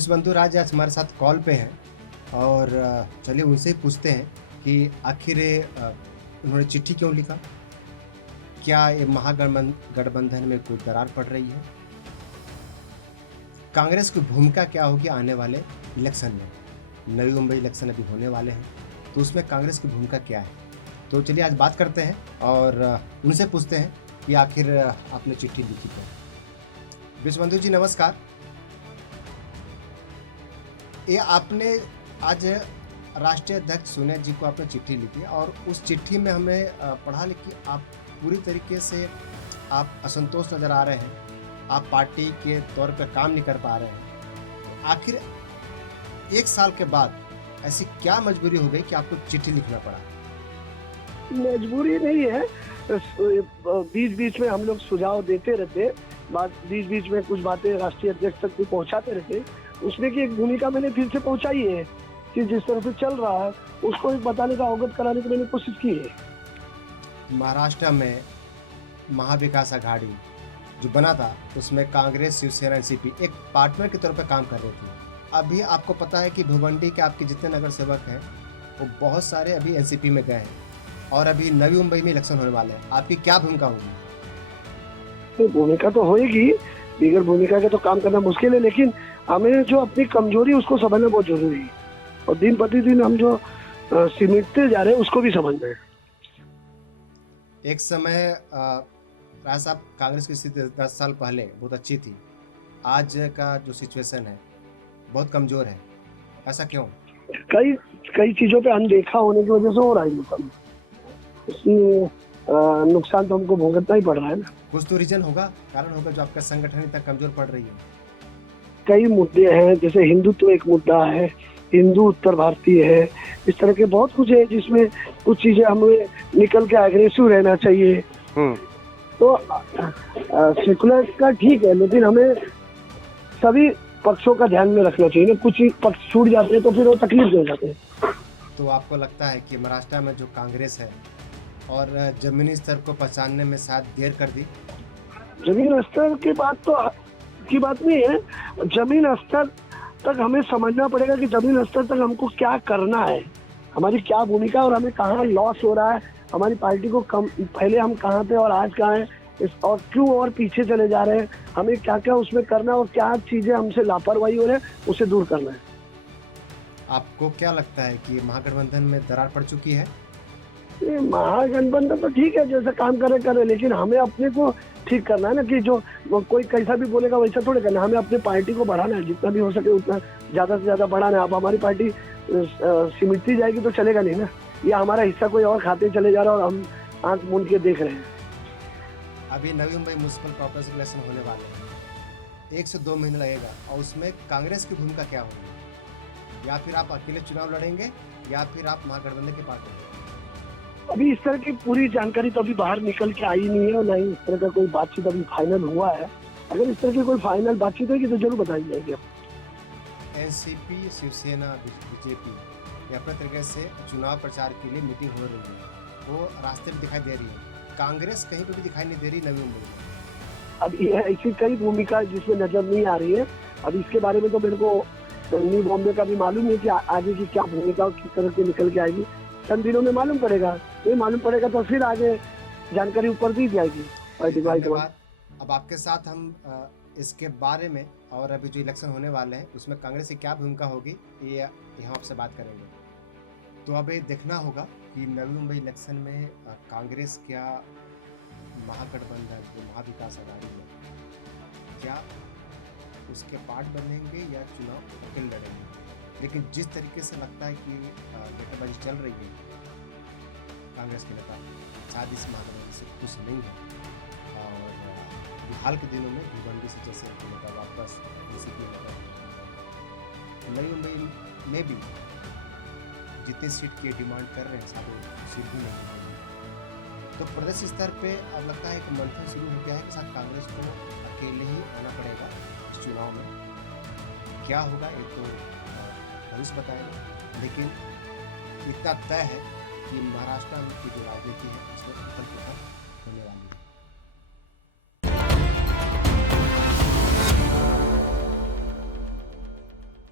विश्व बंधु राज आज हमारे साथ कॉल पे हैं और चलिए उनसे ही पूछते हैं कि आखिर उन्होंने चिट्ठी क्यों लिखा? क्या ये गठबंधन में कोई दरार पड़ रही है? कांग्रेस की भूमिका क्या होगी आने वाले इलेक्शन में? नवी मुंबई इलेक्शन अभी होने वाले हैं, तो उसमें कांग्रेस की भूमिका क्या है? तो चलिए आज बात करते हैं और उनसे पूछते हैं कि आखिर आपने चिट्ठी लिखी क्यों? विश्व बंधु जी नमस्कार। ये आपने आज राष्ट्रीय अध्यक्ष सोनिया जी को आपने चिट्ठी लिखी और उस चिट्ठी में हमें पढ़ा लिखी आप पूरी तरीके से आप असंतोष नज़र आ रहे हैं, आप पार्टी के तौर पर काम नहीं कर पा रहे हैं। तो आखिर 1 साल के बाद ऐसी क्या मजबूरी हो गई कि आपको चिट्ठी लिखना पड़ा? मजबूरी नहीं है, बीच बीच में हम लोग सुझाव देते रहते, बीच बीच में कुछ बातें राष्ट्रीय अध्यक्ष तक भी पहुंचाते रहते। उसमें की एक भूमिका मैंने फिर से पहुंचाई है कि जिस तरह से चल रहा है उसको बताने का, अवगत कराने की मैंने कोशिश की है। महाराष्ट्र में महाविकास आघाड़ी जो बना था उसमें कांग्रेस, शिवसेना, एनसीपी एक पार्टनर के तौर पर काम कर रही थी। अभी आपको पता है कि भिवंडी के आपके जितने नगर सेवक हैं वो बहुत सारे अभी एनसीपी में गए हैं और अभी नवी मुंबई में इलेक्शन होने वाले हैं। आपकी क्या भूमिका होगी? तो भूमिका तो होएगी, बिगड़ भूमिका के तो काम करना मुश्किल है, लेकिन हमें जो अपनी कमजोरी उसको समझना बहुत जरूरी है और दिन प्रतिदिन हम जो सिमटते जा रहे हैं उसको भी समझना है। एक समय राय साहब कांग्रेस की स्थिति 10 साल पहले बहुत अच्छी थी, आज का जो सिचुएशन है बहुत कमजोर है, ऐसा क्यों? कई चीजों पे अनदेखा होने की वजह से हो रहा है नुकसान, इसलिए नुकसान तो हमको भुगतना ही पड़ रहा है ना। कुछ तो रीजन होगा, कारण होगा जो आपका संगठन इतना कमजोर पड़ रही है। कई मुद्दे हैं, जैसे हिंदुत्व एक मुद्दा है, हिंदू उत्तर भारतीय है, इस तरह के बहुत कुछ है जिसमें कुछ चीजें हमें निकल के एग्रेसिव रहना चाहिए। तो सेकुलर का ठीक है, लेकिन हमें सभी पक्षों का ध्यान में रखना चाहिए ना। कुछ पक्ष छूट जाते हैं तो फिर वो तकलीफ दे जाते हैं। तो आपको लगता है कि महाराष्ट्र में जो कांग्रेस है और जमीनी स्तर को पहचानने में शायद देर कर दी? जमीन स्तर की बात नहीं है, जमीन स्तर तक हमें समझना पड़ेगा कि जमीन स्तर तक हमको क्या करना है, हमारी क्या भूमिका और हमें कहाँ लॉस हो रहा है, हमारी पार्टी को पहले हम कहाँ थे और आज कहाँ है, और क्यों और पीछे चले जा रहे हैं, हमें क्या क्या उसमें करना है और क्या चीजें हमसे लापरवाही हो रही है उसे दूर करना है। आपको क्या लगता है कि महागठबंधन में दरार पड़ चुकी है? महागठबंधन तो ठीक है, जैसे काम करे, लेकिन हमें अपने को ठीक करना है ना, कि जो कोई कैसा भी बोलेगा वैसा थोड़े करना है। हमें अपनी पार्टी को बढ़ाना है, जितना भी हो सके उतना ज्यादा से ज्यादा बढ़ाना है। अब हमारी पार्टी सिमटती जाएगी तो चलेगा नहीं ना, या हमारा हिस्सा कोई और खाते चले जा रहा है और हम आंख मूंद के देख रहे हैं। अभी Navi Mumbai municipal corporation election होने वाले हैं, 1 से 2 महीने लगेगा और उसमें कांग्रेस की भूमिका क्या होगी? या फिर आप अकेले चुनाव लड़ेंगे या फिर आप महागठबंधन के पार्ट होंगे? अभी इस तरह की पूरी जानकारी तो अभी बाहर निकल के आई नहीं है और ना ही इस तरह का कोई बातचीत अभी फाइनल हुआ है। अगर इस तरह की कोई फाइनल बातचीत होगी तो जरूर बताई जाएगी। एनसीपी, शिवसेना, बीजेपी ये अपने तरीके से चुनाव प्रचार के लिए मीटिंग हो रही है, वो रास्ते में दिखाई दे रही है। कांग्रेस कहीं पर भी दिखाई नहीं दे रही नवी मुंबई में। अब ये ऐसी कई भूमिका जिसमें नजर नहीं आ रही है। अब इसके बारे में तो मेरे को न्यू बॉम्बे का भी मालूम है कि आगे की क्या भूमिका किस तरह से निकल के आएगी, चंद दिनों में मालूम पड़ेगा। ये मालूम पड़ेगा तो फिर आगे जानकारी ऊपर दी जाएगी। अब आपके साथ हम इसके बारे में और अभी जो इलेक्शन होने वाले हैं उसमें कांग्रेस की क्या भूमिका होगी ये हम आपसे बात करेंगे। तो अब ये देखना होगा कि नवी मुंबई इलेक्शन में कांग्रेस क्या महागठबंधन जो महाविकास आघाड़ी है क्या उसके पार्ट बनेंगे या चुनाव अकेले लड़ेंगे। लेकिन जिस तरीके से लगता है कि नेताबाजी चल रही है कांग्रेस के नेता शायद इस महागठबंधन से खुश नहीं है और हाल के दिनों में भिवंडी से जैसे नेता वापस एनसीपी नई मुंबई में भी जितनी सीट की डिमांड कर रहे हैं सारे सीट भी नहीं मिलेंगी। तो प्रदेश स्तर पे अब लगता है कि मंथन शुरू हो गया है कि शायद कांग्रेस को अकेले ही आना पड़ेगा इस चुनाव में। क्या होगा ये तो भविष्य बताएगा, लेकिन इतना तय है कि महाराष्ट्र की जो राजनीति है उसमें उथल पुथल होने वाली है।